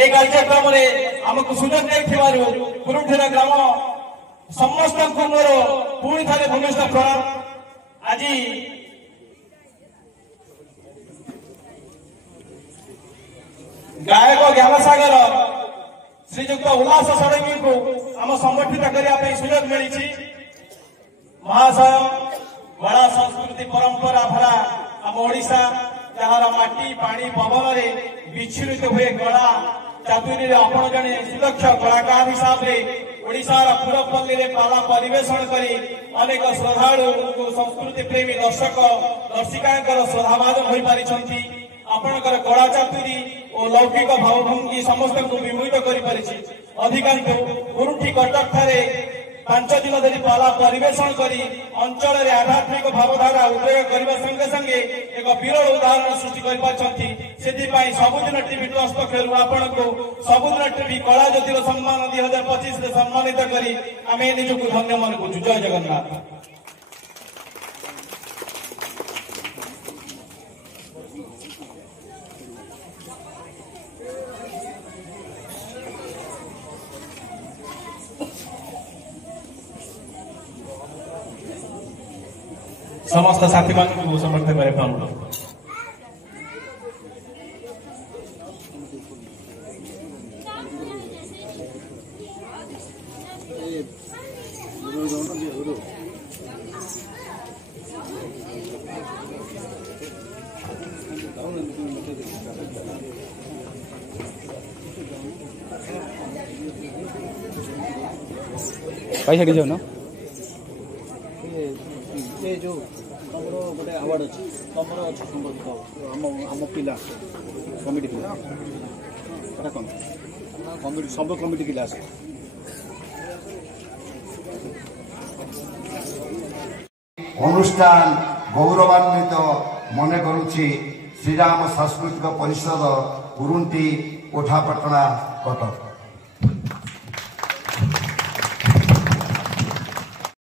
ए कार्यक्रम में आमको सुजोग देथिबारु कुरुठेरा ग्राम समस्त मोर पुणी थे भूमिष्ठ प्रणाम। आज गायक ज्ञानसागर श्रीजुक्त उल्लास षडंगी को आम संगठित करने सुजोग मिली। महाशय बड़ा संस्कृति परंपरा भरा आम ओडिशा जार माटी पानी पवन में विच्छिन्नित हुए कला चातुरी आपण जड़े सुदक्ष कलाकार हिसाब से ओडिशार पुरपल्ली में पाला परिवेशन करी अनेक श्रद्धालु संस्कृति प्रेमी दर्शक दर्शिका श्रद्धाभाजन हो पारी। आपणकर कला चातुरी और लौकिक भावभंगी समस्त को विमोहित अधिकांश गुरुठी कटक ठारे 5 दिन धरी पाला परिवेशन करी अंचल में आध्यात्मिक भावधारा उदय करने संगे संगे एक विरल उदाहरण सृष्टि कर सबुदिन टीवी ट्रस्ट पक्षर आपण को सबुदिन टीवी कला ज्योतिर सम्मान 2025 सम्मानित करी आम निजक धन्य मन को। जय जगन्नाथ। समस्त साथी को समर्थन करे अनुरोध। पैसा कि ना ये जो गोटे अवार्ड अच्छी तुम अच्छे संबंधित आम पिला कमिटी पिला कमिटी सब कमिटी पिला अनुष्ठान गौरवान्वित मन करुछि श्रीराम सांस्कृतिक परिषद कुरुंटी कोठापटना कटक।